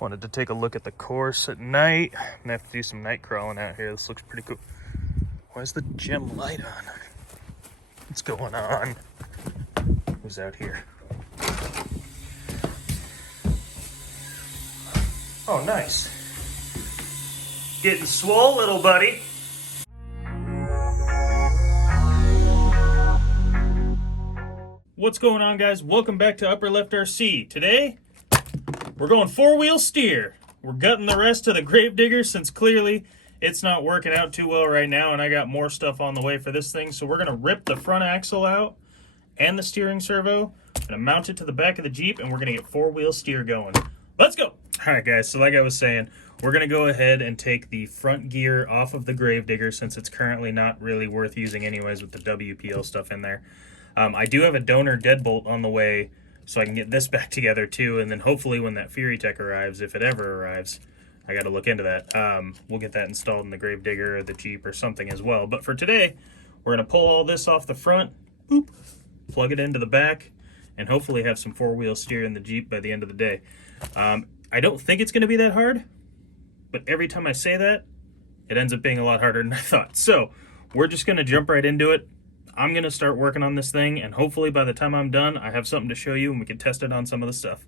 Wanted to take a look at the course at night. I'm gonna have to do some night crawling out here. This looks pretty cool. Why's the gym light on? What's going on? Who's out here? Oh, nice. Getting swole, little buddy. What's going on, guys? Welcome back to Upper Left RC. Today, we're going four-wheel steer. We're gutting the rest of the Gravedigger since clearly it's not working out too well right now, and I got more stuff on the way for this thing. So we're going to rip the front axle out and the steering servo. I'm going to mount it to the back of the Jeep, and we're going to get four-wheel steer going. Let's go! All right, guys, so like I was saying, we're going to go ahead and take the front gear off of the Gravedigger since it's currently not really worth using anyways with the WPL stuff in there. I do have a donor deadbolt on the way, so I can get this back together too, and then hopefully when that Fury Tech arrives, if it ever arrives, I got to look into that. We'll get that installed in the Gravedigger or the Jeep or something as well. But for today, we're going to pull all this off the front, boop, plug it into the back, and hopefully have some four-wheel steer in the Jeep by the end of the day. I don't think it's going to be that hard, but every time I say that, it ends up being a lot harder than I thought. So we're just going to jump right into it. I'm going to start working on this thing, and hopefully by the time I'm done, I have something to show you and we can test it on some of the stuff.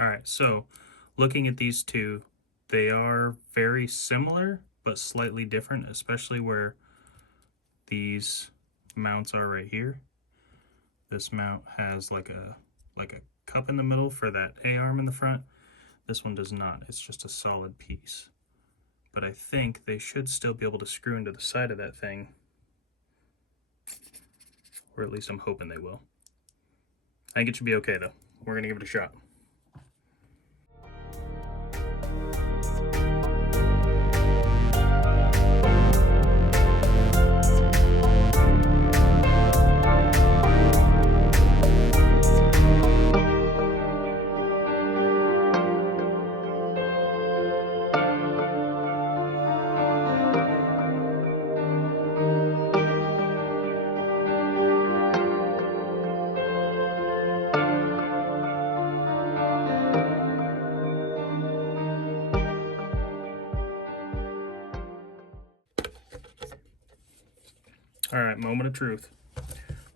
Alright, so looking at these two, they are very similar, but slightly different, especially where these mounts are right here. This mount has like a cup in the middle for that A-arm in the front. This one does not. It's just a solid piece. But I think they should still be able to screw into the side of that thing. Or at least I'm hoping they will. I think it should be okay though. We're going to give it a shot. Alright, moment of truth.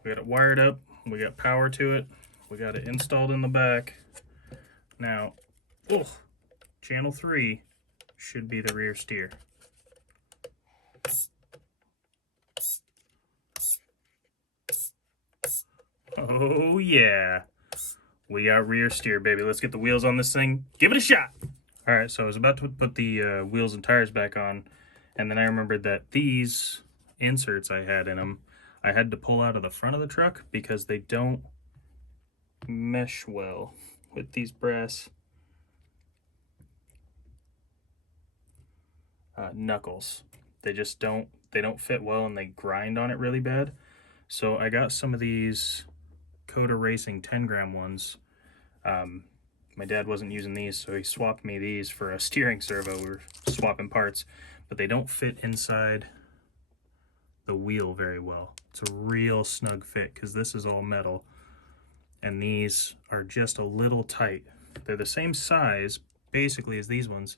We got it wired up, we got power to it, we got it installed in the back. Now, channel 3 should be the rear steer. Oh yeah, we got rear steer, baby. Let's get the wheels on this thing, give it a shot. Alright, so I was about to put the wheels and tires back on, and then I remembered that these inserts I had in them, I had to pull out of the front of the truck because they don't mesh well with these brass knuckles. They just don't fit well, and they grind on it really bad. So I got some of these Coda Racing 10-gram ones. My dad wasn't using these, so he swapped me these for a steering servo. We were swapping parts, but they don't fit inside the wheel very well. It's a real snug fit because this is all metal, and these are just a little tight. They're the same size basically as these ones.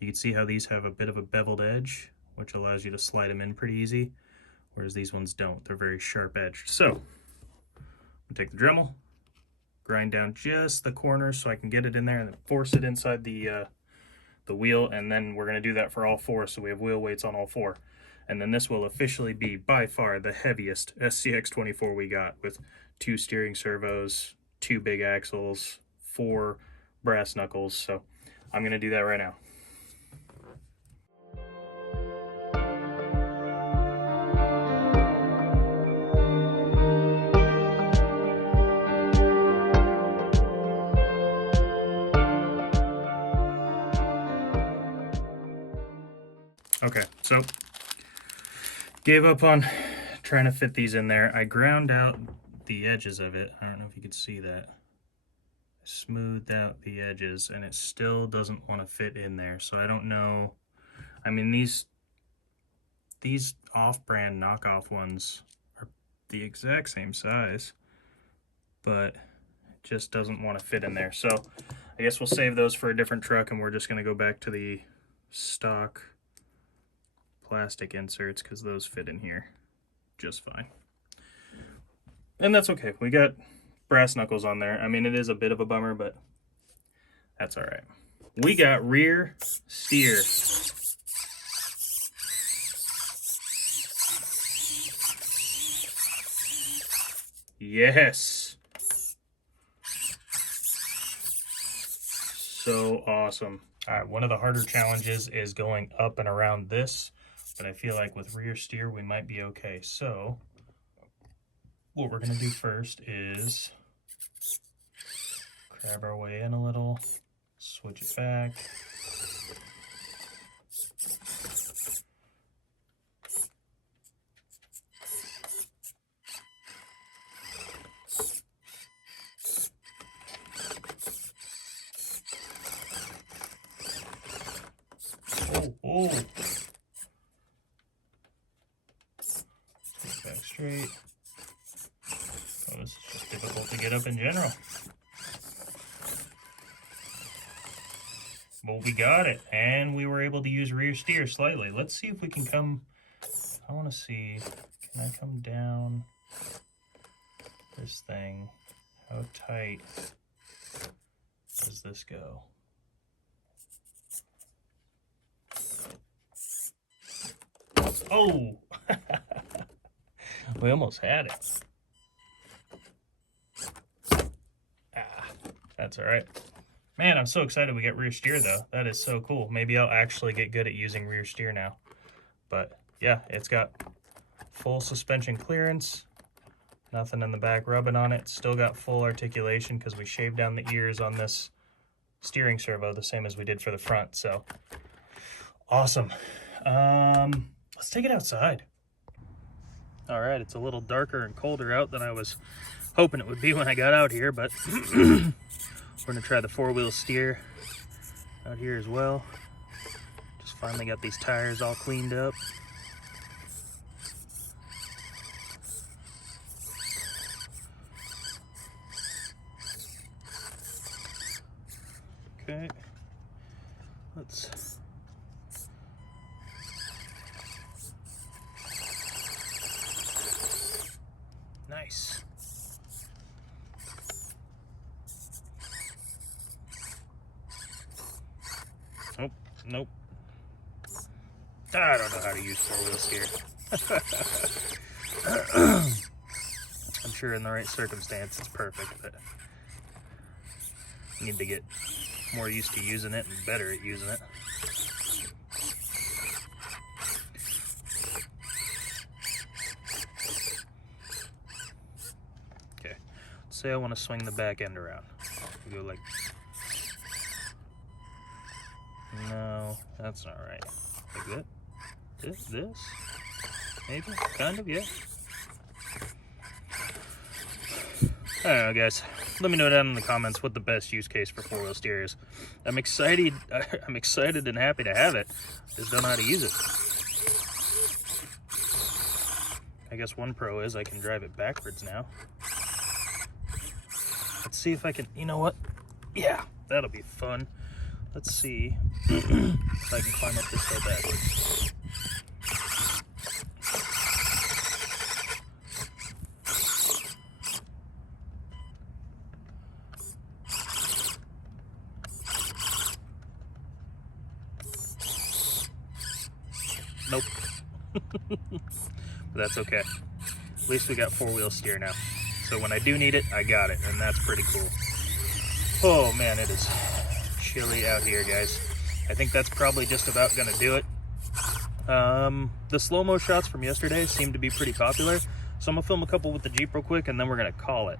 You can see how these have a bit of a beveled edge, which allows you to slide them in pretty easy, whereas these ones don't. They're very sharp edged. So I'm gonna take the Dremel, grind down just the corners so I can get it in there and then force it inside the wheel, and then we're going to do that for all four, so we have wheel weights on all four. And then this will officially be by far the heaviest Scx24 we got, with 2 steering servos, 2 big axles, 4 brass knuckles. So I'm going to do that right now. Okay, so gave up on trying to fit these in there. I ground out the edges of it. I don't know if you could see that. I smoothed out the edges and it still doesn't want to fit in there. So I don't know. I mean, these off-brand knockoff ones are the exact same size, but it just doesn't want to fit in there. So I guess we'll save those for a different truck, and we're just going to go back to the stock plastic inserts because those fit in here just fine. And that's okay. We got brass knuckles on there. I mean, it is a bit of a bummer, but that's all right. We got rear steer. Yes. So awesome. All right, one of the harder challenges is going up and around this, but I feel like with rear steer, we might be okay. So what we're gonna do first is grab our way in a little, switch it back. Oh. Back straight. Oh, this is just difficult to get up in general. But we got it, and we were able to use rear steer slightly. Let's see if we can come. I want to see. Can I come down this thing? How tight does this go? Oh, we almost had it. That's all right. Man, I'm so excited we got rear steer though. That is so cool. Maybe I'll actually get good at using rear steer now. But yeah, it's got full suspension clearance. Nothing in the back rubbing on it. Still got full articulation because we shaved down the ears on this steering servo the same as we did for the front. So awesome. Let's take it outside. All right, it's a little darker and colder out than I was hoping it would be when I got out here, but we're gonna try the 4-wheel steer out here as well. Just finally got these tires all cleaned up. Okay, let's nice. Nope. I don't know how to use 4-wheel steer. I'm sure in the right circumstance it's perfect, but I need to get more used to using it and better at using it. Okay, let's say I want to swing the back end around. We go like, no, that's not right. Like that? This? Maybe? Kind of, yeah. I don't know, guys. Let me know down in the comments what the best use case for 4-wheel steer is. I'm excited and happy to have it. Just don't know how to use it. I guess one pro is I can drive it backwards now. Let's see if I can, you know what? Yeah, that'll be fun. Let's see if I can climb up this hill backwards. Nope. But that's okay. At least we got 4-wheel steer now. So when I do need it, I got it, and that's pretty cool. Oh man, it is chilly out here, guys. I think that's probably just about gonna do it. The slow-mo shots from yesterday seem to be pretty popular, so I'm gonna film a couple with the Jeep real quick, and then we're gonna call it.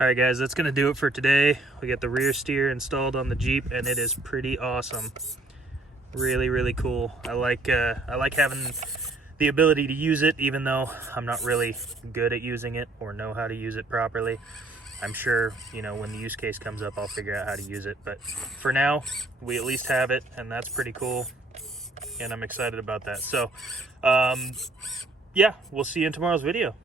Alright guys, that's gonna do it for today. We got the rear steer installed on the Jeep and it is pretty awesome. Really cool. I like having the ability to use it, even though I'm not really good at using it or know how to use it properly. I'm sure, you know, when the use case comes up, I'll figure out how to use it. But for now, we at least have it, and that's pretty cool. And I'm excited about that. So, yeah, we'll see you in tomorrow's video.